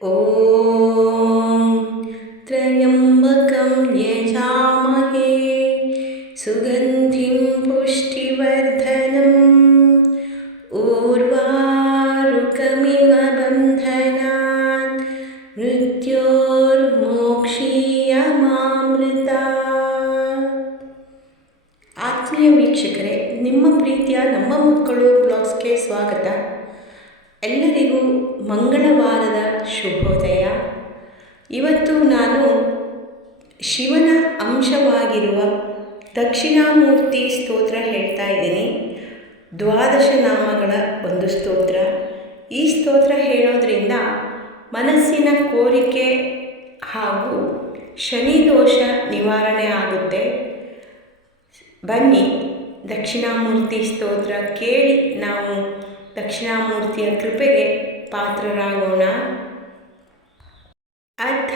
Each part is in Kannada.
ॐ त्र्यम्बकं यजामहे सुगन्धिं पुष्टिवर्धनम् उर्वारुकमिव बन्धनान् मृत्योर्मोक्षीयमामृतात्. ಆತ್ಮೀಯ ವೀಕ್ಷಕರೇ, ನಿಮ್ಮ ಪ್ರೀತಿಯ ನಮ್ಮ ಮಕ್ಕಳು ಬ್ಲಾಗ್ಸ್ಗೆ ಸ್ವಾಗತ. ಎಲ್ಲರಿಗೂ ಮಂಗಳವಾರದ ಶುಭೋದಯ. ಇವತ್ತು ನಾನು ಶಿವನ ಅಂಶವಾಗಿರುವ ದಕ್ಷಿಣಾಮೂರ್ತಿ ಸ್ತೋತ್ರ ಹೇಳ್ತಾ ಇದ್ದೀನಿ. 12 ನಾಮಗಳ ಒಂದು ಸ್ತೋತ್ರ. ಈ ಸ್ತೋತ್ರ ಹೇಳೋದ್ರಿಂದ ಮನಸ್ಸಿನ ಕೋರಿಕೆ ಹಾಗೂ ಶನಿ ದೋಷ ನಿವಾರಣೆ ಆಗುತ್ತೆ. ಬನ್ನಿ, ದಕ್ಷಿಣಾಮೂರ್ತಿ ಸ್ತೋತ್ರ ಕೇಳಿ ನಾವು ದಕ್ಷಿಣಾಮೂರ್ತಿಯ ಕೃಪೆಗೆ ಪಾತ್ರರಾಗೋಣ. ಅಥ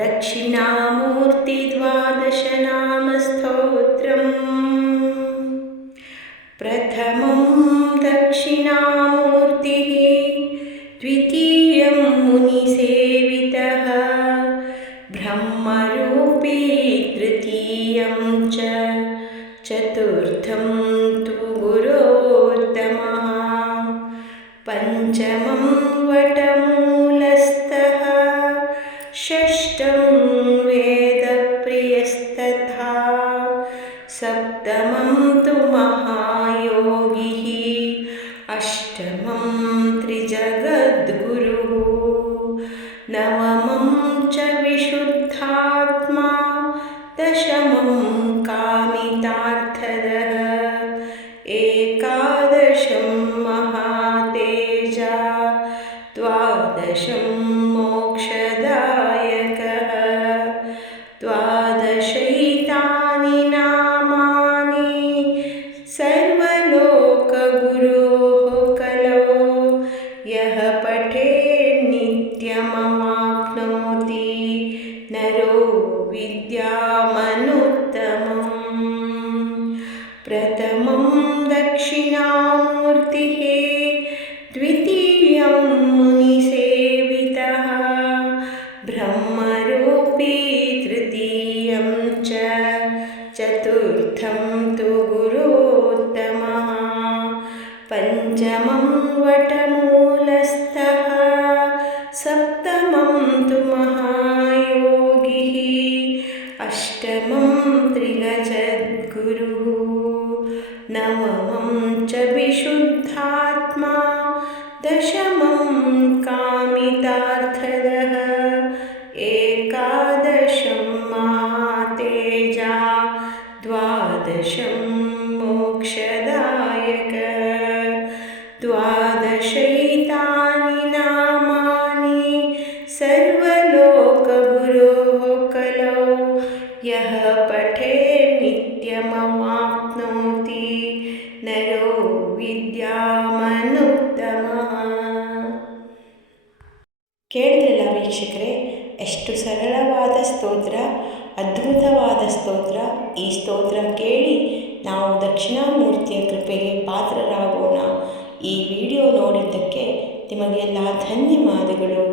ದಕ್ಷಿಣಾಮೂರ್ತಿ 12 ನಾಮ ಸ್ತೋತ್ರಂ. ಪ್ರಥಮಂ ದಕ್ಷಿಣಾಮೂರ್ತಿ, ದ್ವಿತೀಯಂ ಮುನಿಸೇವಿತಃ, ಬ್ರಹ್ಮರೂಪೀ ತೃತೀಯಂ ಚ, ಚತುರ್ಥಂ ತು ಗುರೋತ್ತಮಃ, ಪಂಚಮಂ ವಟಮೂಲಸ್ಥಃ, ಷಷ್ಠಂ ವೇದಪ್ರಿಯಸ್ತಥಾ, ಸಪ್ತಮಂ ತು ಮಹಾಯೋಗಿಃ, ಅಷ್ಟಮಂ ತ್ರಿಜಗದ್ಗುರುಃ, ನವಮಂ ಚ ವಿಶುದ್ಧಾತ್ಮಾ, ದಶಮಂ ಕಾಮಿತಾರ್ಥದಃ, ಏಕಾದಶಂ ಮಹಾತೇಜ, ದ್ವಾದಶಂ ಮೋಕ್ಷದಾಯಕಃ, ದ್ವಾದಶೈತಾನಿ ನಾಮಾನಿ ಸರ್ವಲೋಕಗುರೋಃ ಕಲೋ, ಯಃ ಪಠೇತ್ ನಿತ್ಯಮವಾಪ್ನೋತಿ ನರೋ ವಿದ್ಯಾಮನುತ್ತಮಂ. ಪ್ರಥಮಂ ದಕ್ಷಿಣಾಮೂರ್ತಿಃ, ದ್ವಿತೀಯಂ ಮುನಿಸೇವಿತಃ, ಬ್ರಹ್ಮರೂಪೀ ತೃತೀಯಂ ಚ, ಚತುರ್ಥಂ ತು ಗುರೋತ್ತಮಃ, ಪಂಚಮಂ ವಟಮೂಲಸ್ಥಃ, ಸಪ್ತಮಂ ತು ಮಹಾಯೋಗಿಃ, ಅಷ್ಟಮಂ ತ್ರಿಜಗದ್ಗುರುಃ, ನವಮಂ ಚ ವಿಶುದ್ಧಾತ್ಮಾ, ದಶಮಂ ಕಾಮಿತಾರ್ಥದಃ, ಏಕಾದಶಂ ಮಹಾತೇಜ, ದ್ವಾದಶಂ ಮೋಕ್ಷದಾಯಕಃ, ದ್ವಾದಶೈತಾನಿ ನಾಮಾನಿ ಸರ್ವಲೋಕಗುರೋಃ ಕಲೋ, ಯಃ ಪಠೇತ್ ನಿತ್ಯಮವಾಪ್ನೋತಿ ನರೋ ವಿದ್ಯಾಮನುತ್ತಮಃ. ಕೇಳಿದ್ರಲ್ಲ ವೀಕ್ಷಕರೇ, ಎಷ್ಟು ಸರಳವಾದ ಸ್ತೋತ್ರ, ಅದ್ಭುತವಾದ ಸ್ತೋತ್ರ. ಈ ಸ್ತೋತ್ರ ಕೇಳಿ ನಾವು ದಕ್ಷಿಣಾಮೂರ್ತಿಯ ಕೃಪೆಗೆ ಪಾತ್ರರಾಗೋಣ. ಈ ವಿಡಿಯೋ ನೋಡಿದ್ದಕ್ಕೆ ನಿಮಗೆಲ್ಲ ಧನ್ಯವಾದಗಳು.